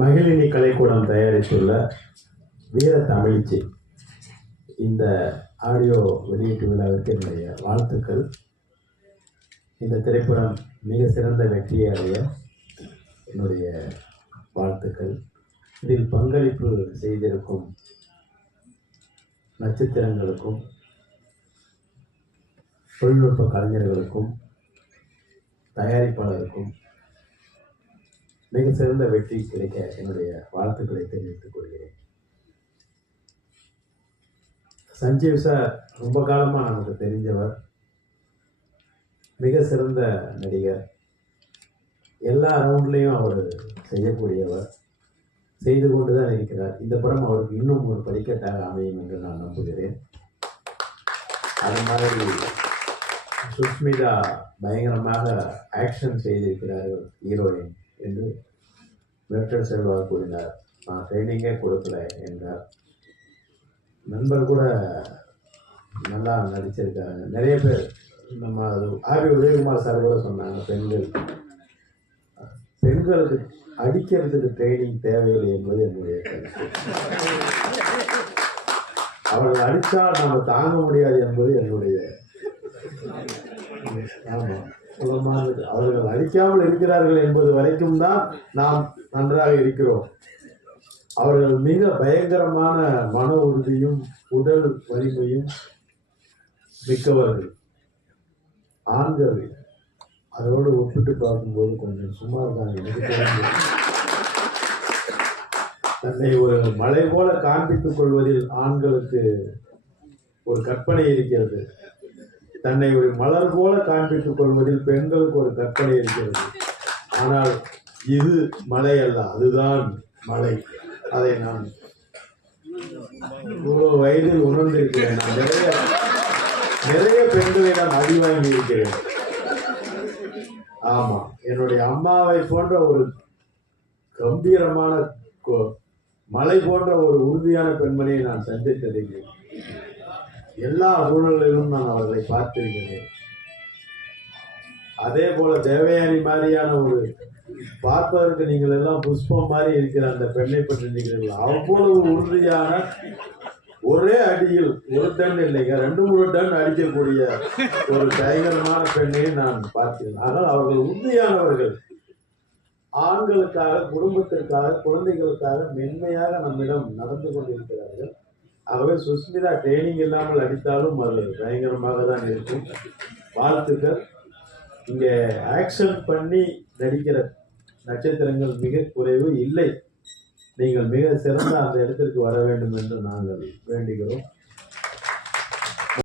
மகிழினி கலைக்கூடம் தயாரித்துள்ள வீர தமிழ்ச்சி இந்த ஆடியோ வெளியீட்டு விழாவிற்கு என்னுடைய வாழ்த்துக்கள். இந்த திரைப்படம் மிக சிறந்த வெற்றியை அடைய என்னுடைய வாழ்த்துக்கள். இதில் பங்களிப்பு செய்திருக்கும் நட்சத்திரங்களுக்கும் தொழில்நுட்ப கலைஞர்களுக்கும் தயாரிப்பாளருக்கும் மிக சிறந்த வெற்றி கிடைக்க என்னுடைய வாழ்த்துக்களை தெரிவித்துக் கொள்கிறேன். சஞ்சீவ் சார் ரொம்ப காலமாக நமக்கு தெரிஞ்சவர், மிக சிறந்த நடிகர், எல்லா ரவுண்ட்லேயும் அவர் செய்யக்கூடியவர், செய்து கொண்டு தான் இருக்கிறார். இந்த படம் அவருக்கு இன்னும் ஒரு படிக்கட்டாக அமையும் என்று நான் நம்புகிறேன். அது மாதிரி சுஷ்மிதா பயங்கரமாக ஆக்ஷன் செய்திருக்கிறார்கள் ஹீரோயின் என்று டாக்டர் செல்வா கூறினார். நான் ட்ரைனிங்கே கொடுக்கல என்றார். நண்பர் கூட நல்லா நடிச்சிருக்காங்க. நிறைய பேர் நம்ம ஆர்வி உதயகுமார் சார் கூட சொன்னாங்க, பெண்களுக்கு அடிக்கிறதுக்கு ட்ரைனிங் தேவையில்லை என்பது என்னுடைய கருத்து. அவர்கள் அடித்தால் நம்ம தாங்க முடியாது என்பது என்னுடைய. ஆமாம், சுலமானது. அவர்கள் அடிக்காமல் இருக்கிறார்கள் என்பது வரைக்கும் தான் நாம் நன்றாக இருக்கிறோம். அவர்கள் மிக பயங்கரமான மன உறுதியும் உடல் வலிமையும் மிக்கவர்கள். ஆண்கள் அதோடு ஒப்பிட்டு பார்க்கும்போது கொஞ்சம் சுமார் தான். தன்னை ஒரு மலை போல காண்பித்துக் கொள்வதில் ஆண்களுக்கு ஒரு கற்பனை இருக்கிறது. தன்னை ஒரு மலர் போல காண்பித்துக் கொள்வதில் பெண்களுக்கு ஒரு கற்பனை இருக்கிறது. ஆனால் இது மலை அல்ல, அதுதான் மலை. அதை நான் இவ்வளவு வயதில் உணர்ந்திருக்கிறேன். நான் நிறைய பெண்களிடம் அடி வாங்கி இருக்கிறேன். ஆமா, என்னுடைய அம்மாவை போன்ற ஒரு கம்பீரமான மலை போன்ற ஒரு உறுதியான பெண்மணியை நான் சந்தித்திருக்கிறேன். எல்லா சூழ்நிலையிலும் நான் அவர்களை பார்த்திருக்கிறேன். அதே போல தேவயானி மாதிரியான ஒரு பார்ப்பதற்கு நீங்கள் எல்லாம் புஷ்பம் மாதிரி இருக்கிற அந்த பெண்ணை பற்றி நினைக்கிறீர்கள். அவ்வளவு உறுதியான, ஒரே அடியில் ஒரு டன் இல்லைங்க 2-3 டன் அடிக்கக்கூடிய ஒரு பயங்கரமான பெண்ணை நான் பார்த்தேன். ஆனால் அவர்கள் உறுதியானவர்கள். ஆண்களுக்காக, குடும்பத்திற்காக, குழந்தைகளுக்காக மென்மையாக நம்மிடம் நடந்து கொண்டிருக்கிறார்கள். ஆகவே சுஷ்மிதா ட்ரைனிங் இல்லாமல் அடித்தாலும் அது பயங்கரமாக தான் இருக்கும். வாழ்த்துக்கள். இங்கே ஆக்ஷன் பண்ணி நடிக்கிற நட்சத்திரங்கள் மிக குறைவு இல்லை. நீங்கள் மிக சிறந்த அந்த இடத்திற்கு வர வேண்டும் என்று நாங்கள் வேண்டுகிறோம்.